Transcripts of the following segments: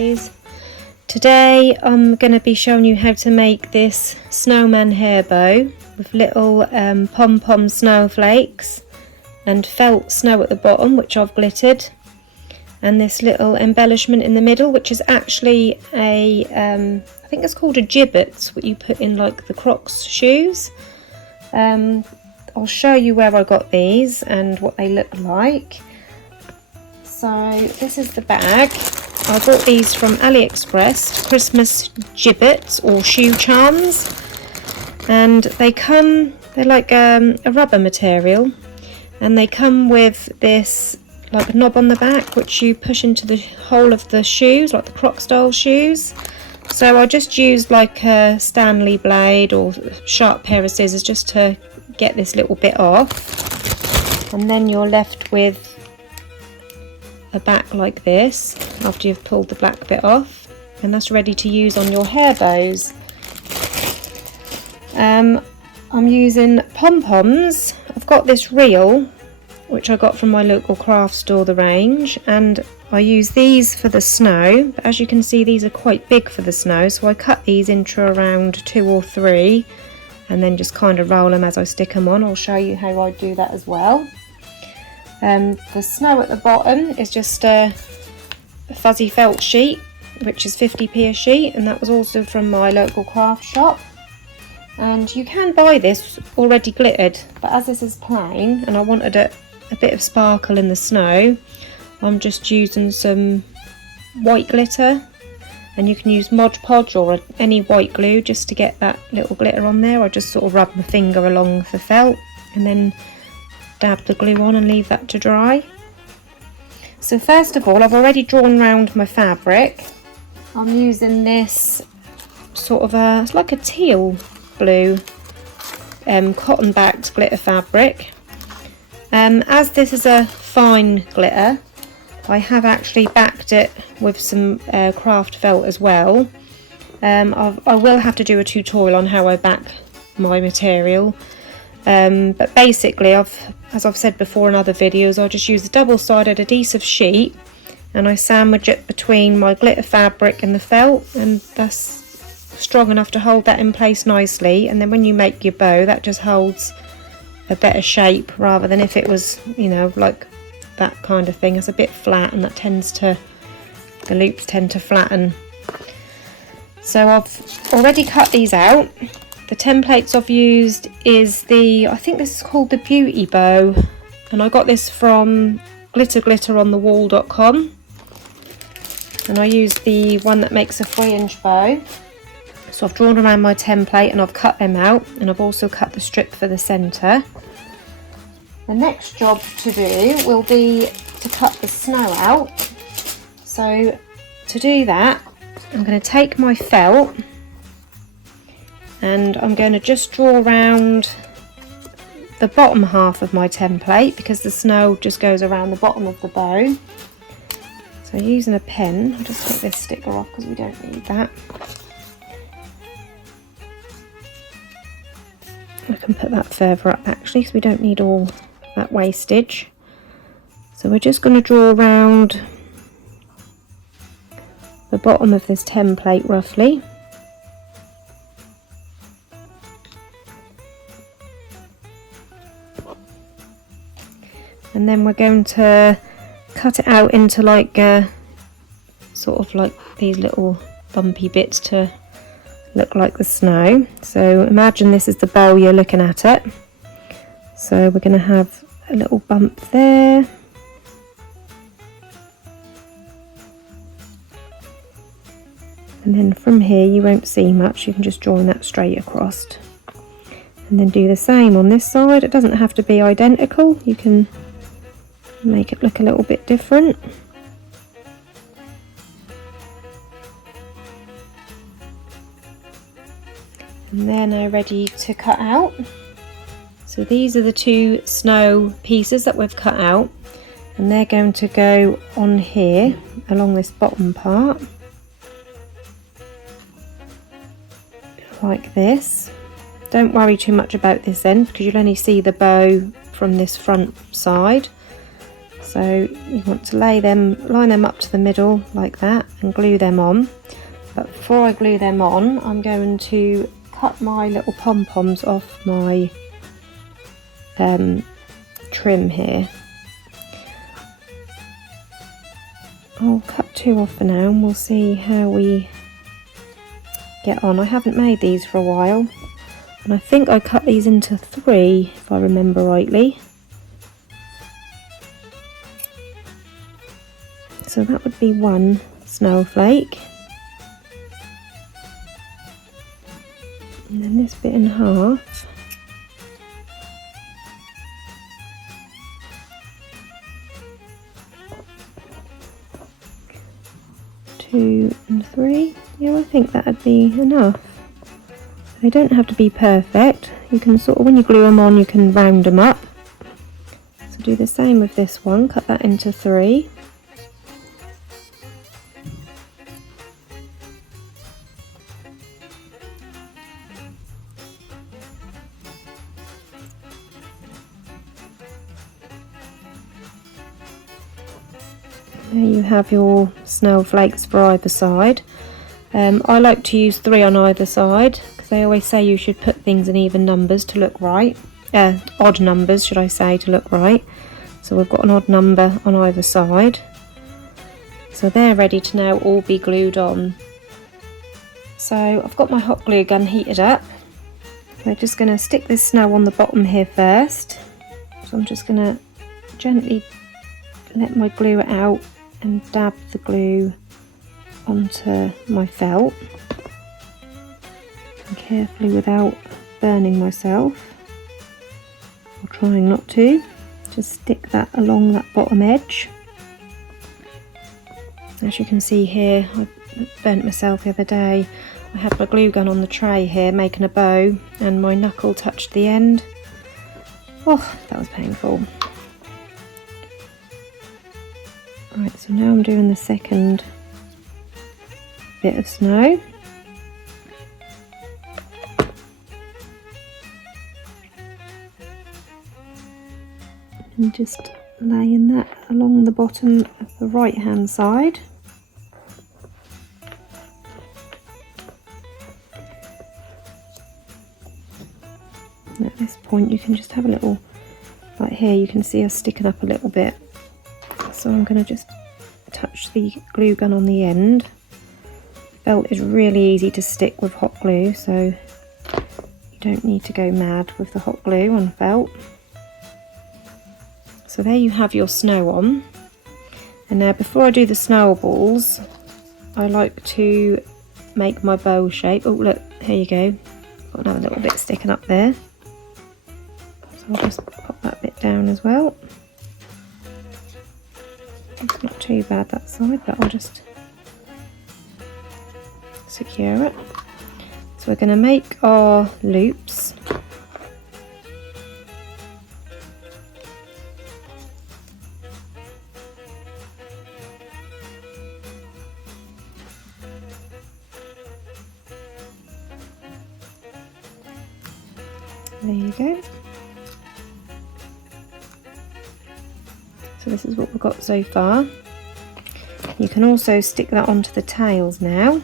guys. Today I'm going to be showing you how to make this snowman hair bow with little pom-pom snowflakes and felt snow at the bottom, which I've glittered, and this little embellishment in the middle, which is actually a I think it's called a gibbet, what you put in like the Crocs shoes. I'll show you where I got these and what they look like. So this is the bag. I bought these from AliExpress, Christmas gibbets or shoe charms, and they're like a rubber material, and they come with this like knob on the back which you push into the hole of the shoes, like the Croc style shoes. So I just used like a Stanley blade or a sharp pair of scissors just to get this little bit off, and then you're left with a back like this after you've pulled the black bit off, and that's ready to use on your hair bows. I'm using pom-poms. I've got this reel which I got from my local craft store, The Range, and I use these for the snow, but as you can see these are quite big for the snow, so I cut these into around 2 or 3 and then just kind of roll them as I stick them on. I'll show you how I do that as well. The snow at the bottom is just a fuzzy felt sheet, which is 50p a sheet, and that was also from my local craft shop. And you can buy this already glittered, but as this is plain and I wanted a bit of sparkle in the snow, I'm just using some white glitter, and you can use Mod Podge or any white glue just to get that little glitter on there. I just sort of rub my finger along the felt and then dab the glue on and leave that to dry. So first of all, I've already drawn round my fabric. I'm using this sort of it's like a teal blue cotton backed glitter fabric. As this is a fine glitter, I have actually backed it with some craft felt as well. I will have to do a tutorial on how I back my material. But basically, as I've said before in other videos, I just use a double-sided adhesive sheet and I sandwich it between my glitter fabric and the felt, and that's strong enough to hold that in place nicely. And then when you make your bow, that just holds a better shape rather than if it was, you know, like that kind of thing. It's a bit flat, and that the loops tend to flatten. So I've already cut these out. The templates I've used is I think this is called the Beauty Bow, and I got this from glitterglitteronthewall.com, and I used the one that makes a 3-inch bow. So I've drawn around my template and I've cut them out, and I've also cut the strip for the centre. The next job to do will be to cut the snow out. So to do that, I'm going to take my felt and I'm going to just draw around the bottom half of my template, because the snow just goes around the bottom of the bow. So using a pen, I'll just take this sticker off because we don't need that. I can put that further up actually, because we don't need all that wastage. So we're just going to draw around the bottom of this template roughly. And then we're going to cut it out into like sort of like these little bumpy bits to look like the snow. So imagine this is the bow you're looking at it. So we're going to have a little bump there. And then from here you won't see much, you can just join that straight across. And then do the same on this side. It doesn't have to be identical, you can make it look a little bit different. And they're now ready to cut out. So these are the 2 snow pieces that we've cut out, and they're going to go on here along this bottom part like this. Don't worry too much about this end because you'll only see the bow from this front side. So you want to line them up to the middle like that and glue them on. But before I glue them on, I'm going to cut my little pom-poms off my trim here. I'll cut 2 off for now and we'll see how we get on. I haven't made these for a while, and I think I cut these into 3 if I remember rightly. So that would be 1 snowflake, and then this bit in half. Two and 3. Yeah, I think that'd be enough. They don't have to be perfect. You can sort of, when you glue them on, you can round them up. So do the same with this one. Cut that into 3. There you have your snowflakes for either side. I like to use 3 on either side because they always say you should put things in even numbers to look right. Odd numbers, should I say, to look right. So we've got an odd number on either side. So they're ready to now all be glued on. So I've got my hot glue gun heated up. We're just going to stick this snow on the bottom here first. So I'm just going to gently let my glue out and dab the glue onto my felt, and carefully, without burning myself, or trying not to, just stick that along that bottom edge. As you can see here, I burnt myself the other day. I had my glue gun on the tray here making a bow and my knuckle touched the end. Oh, that was painful. Right, so now I'm doing the second bit of snow. And just laying that along the bottom of the right hand side. And at this point you can just have a little, like here you can see us sticking up a little bit. So I'm going to just touch the glue gun on the end. Felt is really easy to stick with hot glue, so you don't need to go mad with the hot glue on felt. So there you have your snow on. And now before I do the snowballs, I like to make my bow shape. Oh look, here you go. Got another little bit sticking up there. So I'll just pop that bit down as well. It's not too bad that side, but I'll just secure it. So we're going to make our loops. There you go. So this is what we've got so far. You can also stick that onto the tails now.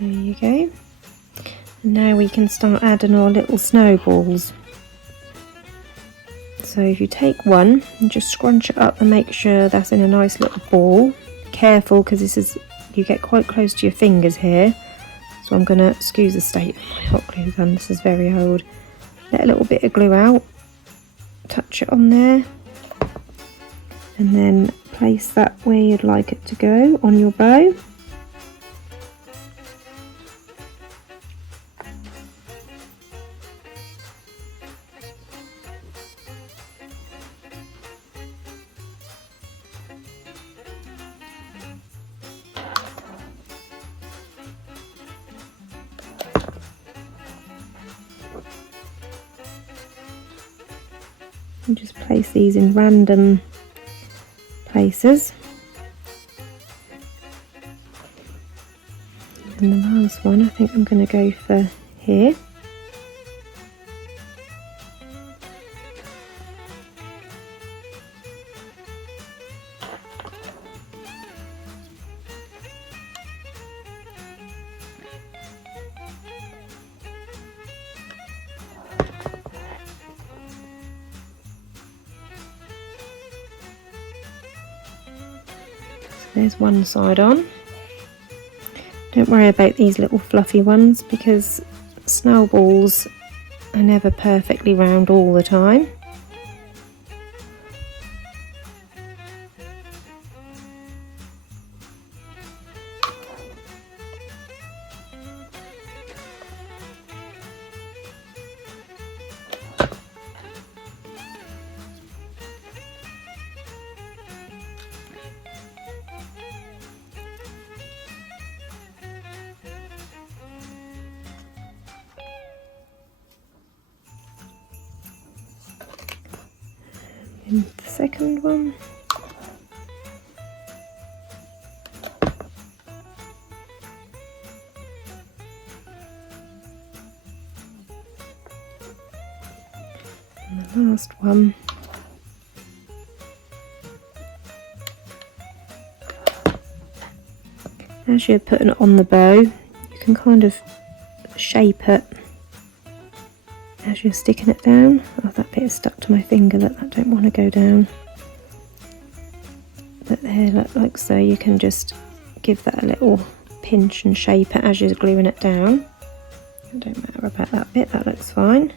There you go. And now we can start adding our little snowballs. So if you take one and just scrunch it up and make sure that's in a nice little ball. Careful, because this is, you get quite close to your fingers here. So I'm going to, excuse the state of my hot glue gun, this is very old. Let a little bit of glue out, touch it on there, and then place that where you'd like it to go on your bow. And just place these in random places. And the last one, I think I'm going to go for here. There's one side on. Don't worry about these little fluffy ones because snowballs are never perfectly round all the time. And the second one. And the last one. As you're putting it on the bow, you can kind of shape it as you're sticking it down. Oh, that bit is stuck to my finger, that I don't want to go down. But there, like so, you can just give that a little pinch and shape it as you're gluing it down. It don't matter about that bit, that looks fine.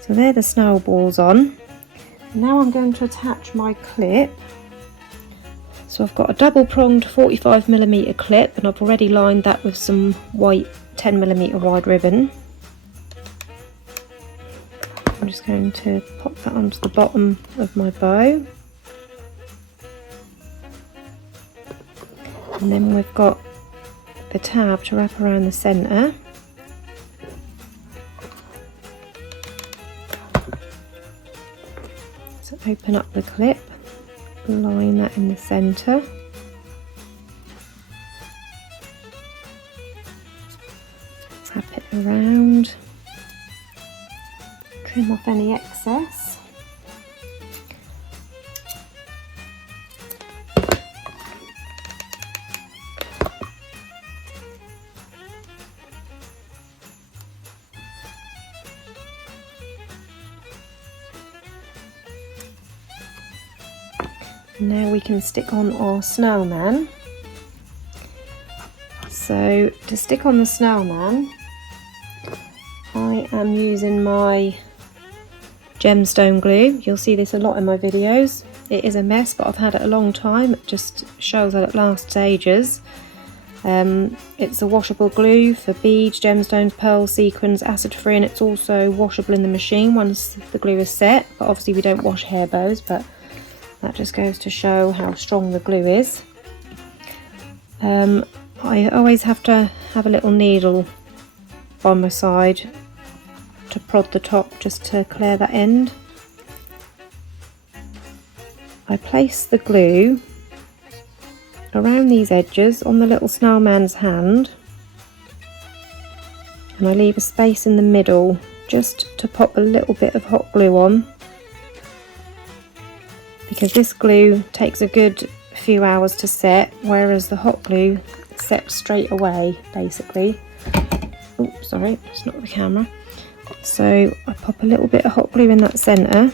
So there the snowballs on. Now I'm going to attach my clip. So I've got a double pronged 45mm clip and I've already lined that with some white 10mm wide ribbon. I'm just going to pop that onto the bottom of my bow. And then we've got the tab to wrap around the centre. So open up the clip, line that in the centre. Tap it around. Trim off any excess. Now we can stick on our snowman. So to stick on the snowman, I am using my gemstone glue. You'll see this a lot in my videos. It is a mess, but I've had it a long time. It just shows that it lasts ages. It's a washable glue for beads, gemstones, pearls, sequins, acid free, and it's also washable in the machine once the glue is set. But obviously we don't wash hair bows, but that just goes to show how strong the glue is. I always have to have a little needle by my side to prod the top just to clear that end. I place the glue around these edges on the little snowman's hand, and I leave a space in the middle just to pop a little bit of hot glue on, because this glue takes a good few hours to set, whereas the hot glue sets straight away basically. Oh, sorry, it's not the camera. So I pop a little bit of hot glue in that centre,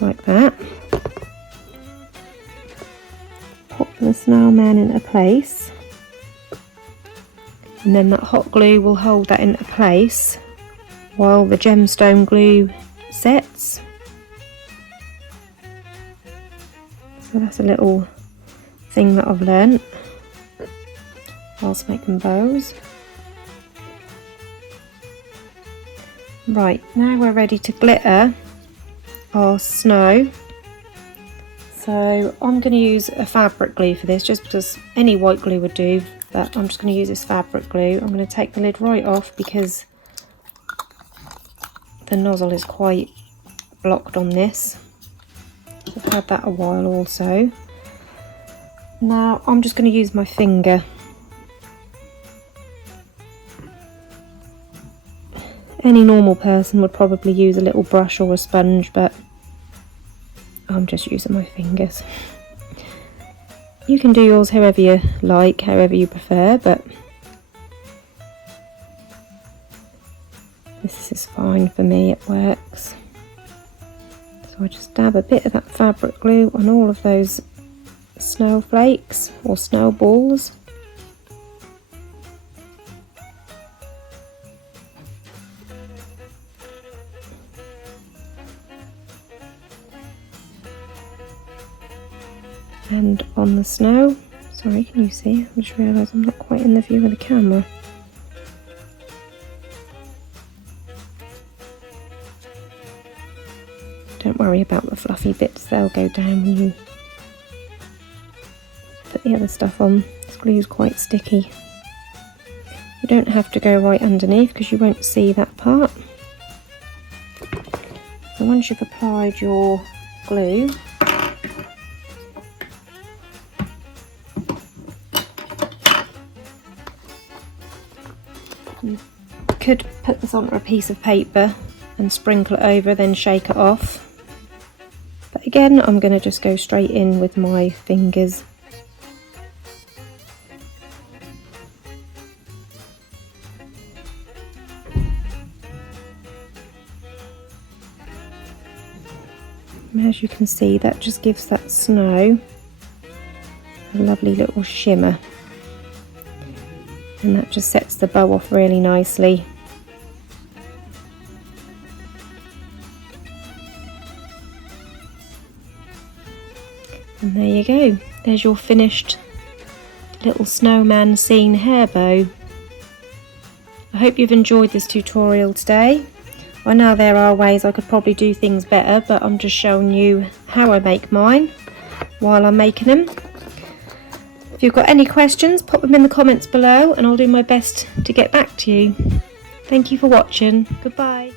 like that. Pop the snowman into place, and then that hot glue will hold that into place while the gemstone glue sets. So that's a little thing that I've learnt whilst making bows. Right, now we're ready to glitter our snow. So I'm going to use a fabric glue for this, just because any white glue would do, but I'm just going to use this fabric glue. I'm going to take the lid right off because the nozzle is quite blocked on this. I've had that a while also. Now I'm just going to use my finger. Any normal person would probably use a little brush or a sponge, but I'm just using my fingers. You can do yours however you like, however you prefer, but this is fine for me, it works. So I just dab a bit of that fabric glue on all of those snowflakes or snowballs. And on the snow, sorry, can you see? I just realised I'm not quite in the view of the camera. Don't worry about the fluffy bits, they'll go down when you put the other stuff on. This glue is quite sticky. You don't have to go right underneath because you won't see that part. So once you've applied your glue, you could put this onto a piece of paper and sprinkle it over, then shake it off. But again, I'm going to just go straight in with my fingers. And as you can see, that just gives that snow a lovely little shimmer. And that just sets the bow off really nicely. And there you go, there's your finished little snowman scene hair bow. I hope you've enjoyed this tutorial today. I know there are ways I could probably do things better, but I'm just showing you how I make mine while I'm making them. If you've got any questions, pop them in the comments below and I'll do my best to get back to you. Thank you for watching. Goodbye.